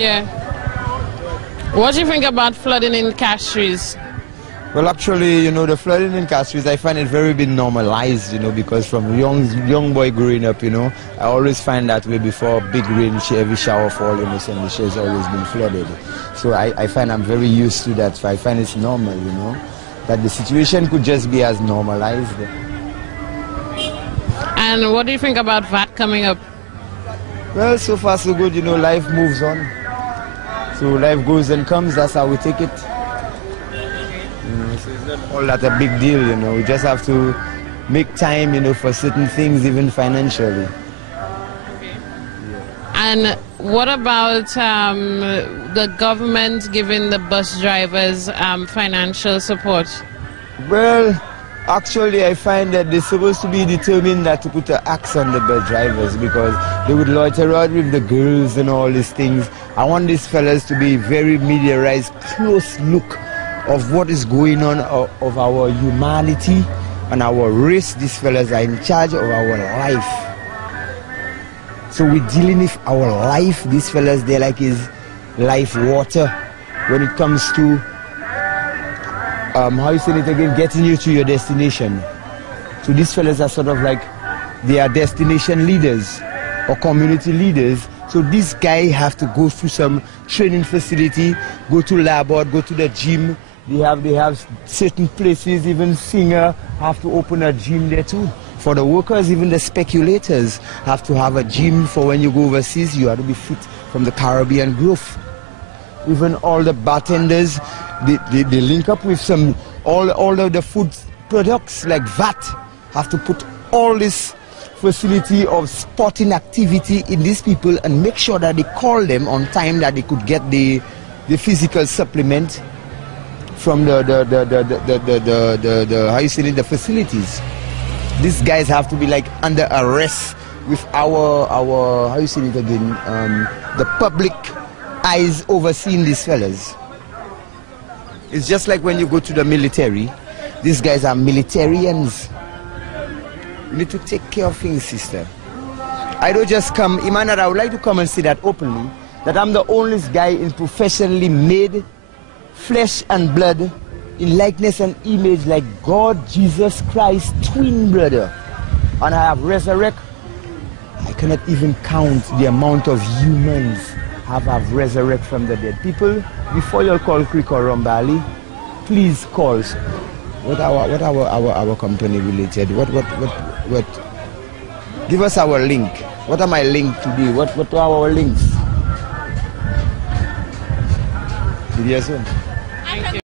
Yeah. What do you think about flooding in Castries? Well, actually, you know, the flooding in Castries, I find it very been normalized, you know, because from young boy growing up, you know, I always find that way before big rain, every shower fall, you know, and the has always been flooded. So I find I'm very used to that. So I find it's normal, you know, that the situation could just be as normalized. And what do you think about VAT coming up? Well, so far so good, you know, life moves on. So life goes and comes, that's how we take it. So it's not all that a big deal, you know. We just have to make time, you know, for certain things, even financially. And what about the government giving the bus drivers financial support? Well, actually, I find that they're supposed to be determined that to put an axe on the bus drivers because they would loiter around with the girls and all these things. I want these fellas to be very mediarized, close look of what is going on of our humanity and our race. These fellas are in charge of our life. So we're dealing with our life. These fellas, they're like his life water when it comes to, how you say it again, getting you to your destination. So these fellas are sort of like, they are destination leaders or community leaders. So this guy have to go through some training facility, go to Labord, go to the gym. They have certain places, even Singer have to open a gym there too. For the workers, even the speculators have to have a gym for when you go overseas, you have to be fit from the Caribbean growth. Even all the bartenders, they link up with some, all of the food products like VAT, have to put all this facility of sporting activity in these people and make sure that they call them on time that they could get the physical supplement from the how you say it, the facilities. These guys have to be like under arrest with our how you say it again, the public eyes overseeing these fellas. It's just like when you go to the military. These guys are militarians. You need to take care of things, sister. I don't just come, Imana, I would like to come and say that openly, that I'm the only guy in professionally made flesh and blood in likeness and image like God, Jesus Christ, twin brother. And I have resurrected. I cannot even count the amount of humans have resurrected from the dead. People, before you call Creek or Rumbali, please call. What our company related? What? Give us our link. What are my link today? What are our links? Did you hear so? Thank you.